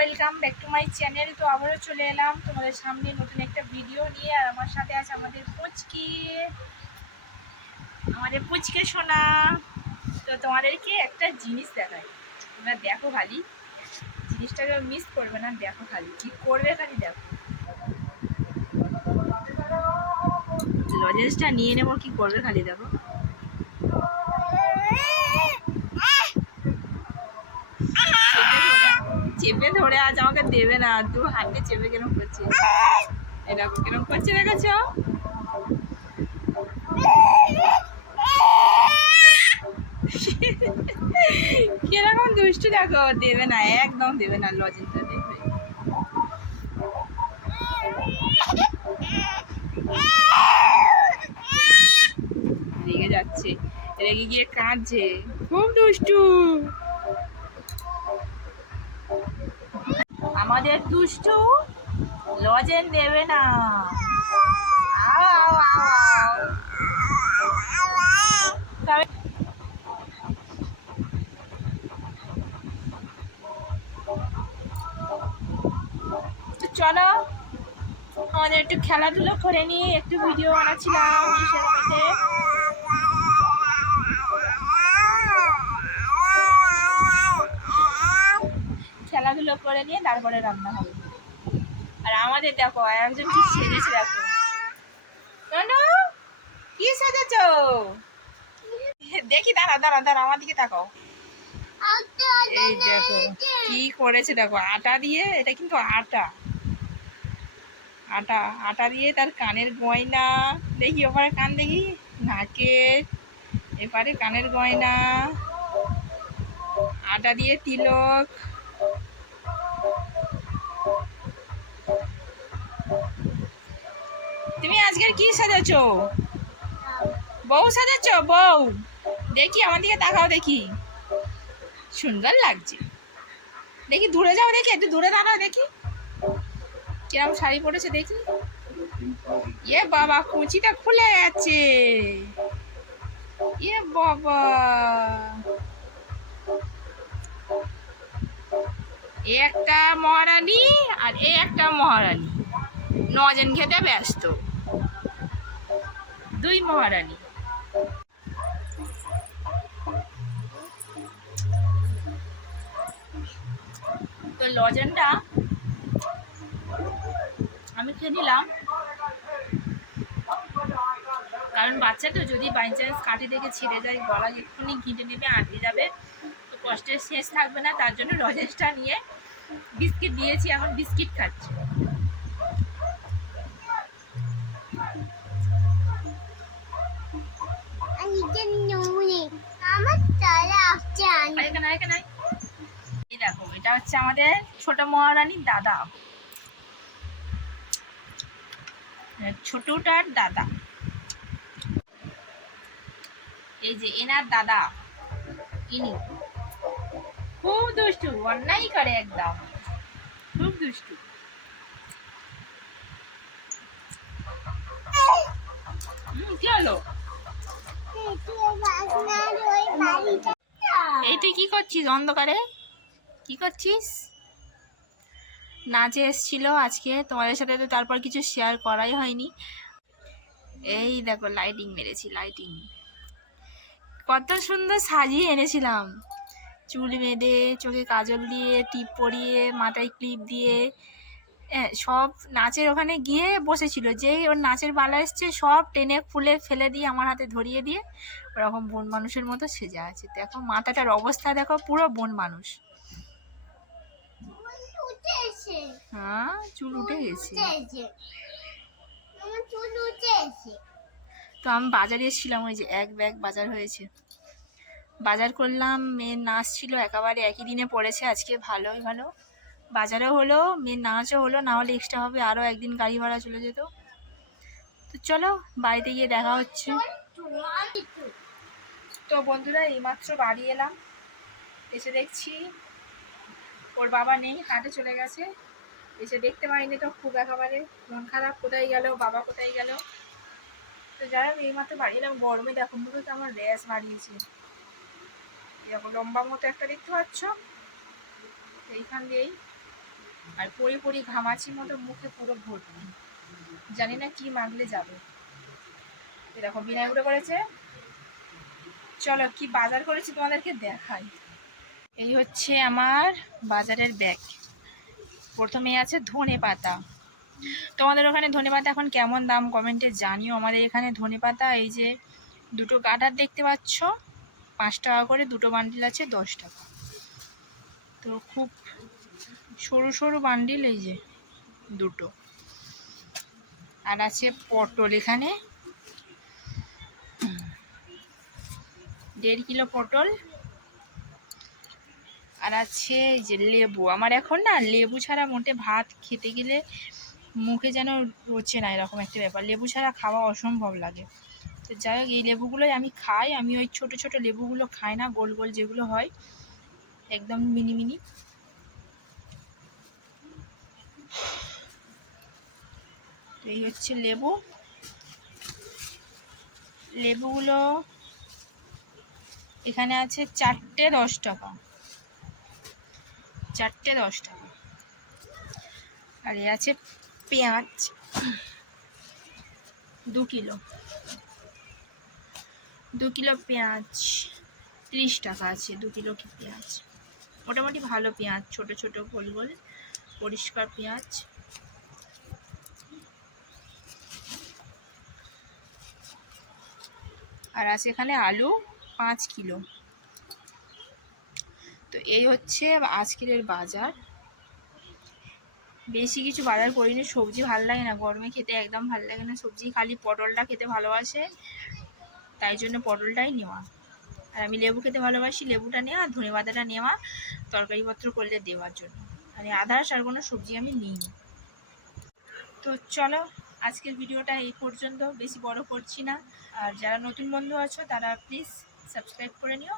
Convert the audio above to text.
Welcome back to my channel. তো আবারও চলে এলাম তোমাদের সামনে নতুন একটা ভিডিও নিয়ে। আর আমার সাথে আছে আমাদের পুচকে সোনা। তো তোমাদেরকে একটা জিনিস দেখাই, তোমরা দেখো খালি, জিনিসটাকে মিস করবে না। দেখো খালি কি করবে, খালি দেখো। লজেন্সটা নিয়ে নেবো, কি করবে খালি দেখো। চেপে ধরে আজ আমাকে দেবে না, দু হাতে চেপে কেরম করছে, এরকম কেরম করছে দেখেছ। কিরকম দুষ্টু দেখো, দেবে না, একদম দেবে না লজেন্সটা, দেখবে। রেগে যাচ্ছে, রেগে গিয়ে কাঁদছে, খুব দুষ্টু আমাদের দুষ্টু। লজেন দেবে না। তো চলো আমাদের একটু খেলাধুলো করে নিয়ে একটু ভিডিও বানাচ্ছিলাম। খেলাধুলো করে নিয়ে তারপরে রান্না হবে। আর আমাদের দেখো একজন কি সেজেছে দেখো। কি সেজেছ দেখি, দাঁড়া দাঁড়া দাঁড়া, আমার দিকে তাকাও। এই দেখো কি করেছে দেখো, আটা দিয়ে, এটা কিন্তু আটা আটা আটা দিয়ে তার কানের গয়না, দেখি ওপারে কান, দেখি নাকের, এপারে কানের গয়না, আটা দিয়ে তিলক। তুমি আজকের কি সাজাচ্ছ? বউ সাজাচ্ছ? বউ, দেখি আমার দিকে তাকাও, দেখি সুন্দর লাগছে। দেখি দূরে যাও, দেখি একটু দূরে দাঁড়াও, দেখি কিরম শাড়ি পরেছে দেখি। এ বাবা, কুচিটা খুলে গেছে। এ বাবা, একটা মহারানী আর একটা মহারানী নজন খেতে ব্যস্ত, দুই মহারানী। তো লজেনটা আমি খেয়ে নিলাম, কারণ বাচ্চা তো, যদি বাই চান্স কাটি থেকে ছিঁড়ে যায়, গলা এক্ষুনি ঘিটে নেবে, আটকে যাবে, তো কষ্টের শেষ থাকবে না। তার জন্য লজেন্সটা নিয়ে বিস্কিট দিয়েছি, এখন বিস্কিট খাচ্ছি। দেখো, এটা হচ্ছে আমাদের ছোট মহারানীর দাদা, ছোটটার দাদা। এই যে এনার দাদা, ইনি খুব দুষ্টু, অন্যায় করে একদম, খুব দুষ্টু। কি হলো? এই তুই কি করছিস অন্ধকারে? কি করছিস? নাচে এসছিল আজকে, তোমাদের সাথে তো তারপর কিছু শেয়ার করাই হয়নি। এই দেখো লাইটিং মেরেছি, লাইটিং কত সুন্দর সাজিয়ে এনেছিলাম, চুল বেঁধে, চোখে কাজল দিয়ে, টিপ পরিয়ে, মাথায় ক্লিপ দিয়ে, সব নাচের ওখানে গিয়ে বসেছিল। যেই ওর নাচের পালা এসছে, সব টেনে খুলে ফেলে দিয়ে আমার হাতে ধরিয়ে দিয়ে ওরকম বন মানুষের মতো সেজে আছে। দেখো মাথাটার অবস্থা দেখো, পুরো বন মানুষ। হ্যাঁ, চুল উঠে গেছে। তো আমি বাজারে এসেছিলাম, ওই যে এক ব্যাগ বাজার হয়েছে, বাজার করলাম। মেয়ের নাচ ছিল, একেবারে একই দিনে পড়েছে আজকে, ভালোই ভালো বাজারও হলো, মেয়ের নাচও হলো, না হলে এক্সট্রা হবে, আরও একদিন গাড়ি ভাড়া চলে যেত। তো চলো বাড়িতে গিয়ে দেখা হচ্ছে। তো বন্ধুরা, এইমাত্র বাড়ি এলাম, এসে দেখছি ওর বাবা নেই, হাটে চলে গেছে। এসে দেখতে পাইনি তো, খুব একেবারে মন খারাপ, কোথায় গেল বাবা, কোথায় গেল। তো যাই হোক, এইমাত্র বাড়ি এলাম। গরমে দেখো মুখে তো আমার র্যাশ বাড়িয়েছে, এরকম লম্বা মতো একটা দেখতে পাচ্ছ, এইখান দিয়েই আর পরি পরি ঘামাচির মতো মুখে পুরো ভর্তি, জানি না কি মাগলে যাবে। দেখো বিনয় উঠে করেছে। চলো কি বাজার করেছি তোমাদেরকে দেখাই। এই হচ্ছে আমার বাজারের ব্যাগ। প্রথমে আছে ধনেপাতা। তোমাদের ওখানে ধনেপাতা এখন কেমন দাম কমেন্টে জানিও। আমাদের এখানে ধনেপাতা এই যে দুটো গাডার দেখতে পাচ্ছ, 5 টাকা করে, দুটো বান্ডিল আছে 10 টাকা। তো খুব সরু সরু বান্ডিল এই যে দুটো। আর আছে পটল, এখানে 1.5 কিলো পটল। আর আছে এই যে লেবু। আমার এখন না লেবু ছাড়া মোটে ভাত খেতে গেলে মুখে যেন রোচে না, এরকম একটা ব্যাপার। লেবু ছাড়া খাওয়া অসম্ভব লাগে। তো যাই হোক এই লেবুগুলোই আমি খাই। আমি ওই ছোট ছোট লেবুগুলো খাই না, গোল গোল যেগুলো হয় একদম মিনি মিনি। তো এই হচ্ছে লেবু। লেবুগুলো এখানে আছে 4টে 10 টাকা, 4টে 10 টাকা। আর এ আছে পেঁয়াজ 2 কিলো, 2 কিলো পেঁয়াজ 30 টাকা আছে 2 কিলো কি পেঁয়াজ। মোটামুটি ভালো পেঁয়াজ, ছোট ছোট গোল গোল পরিষ্কার পেঁয়াজ। আর আছে এখানে আলু 5 কিলো। তো এই হচ্ছে আজকের বাজার। বেশি কিছু বাজার করিনি, সবজি ভালো লাগে না গরমে খেতে, একদম ভালো লাগে না সবজি। খালি পটলটা খেতে ভালোবাসে, তাই জন্য পটলটাই নেওয়া। আর আমি লেবু খেতে ভালোবাসি, লেবুটা নেওয়া, আর ধনেপাতাটা নেওয়া তরকারিপত্র করলে দেওয়ার জন্য। আর আদার্স আর কোনো সবজি আমি নিইনি। তো চলো আজকের ভিডিওটা এই পর্যন্ত, বেশি বড় করছি না। আর যারা নতুন বন্ধু আছো তারা প্লিজ সাবস্ক্রাইব করে নিও।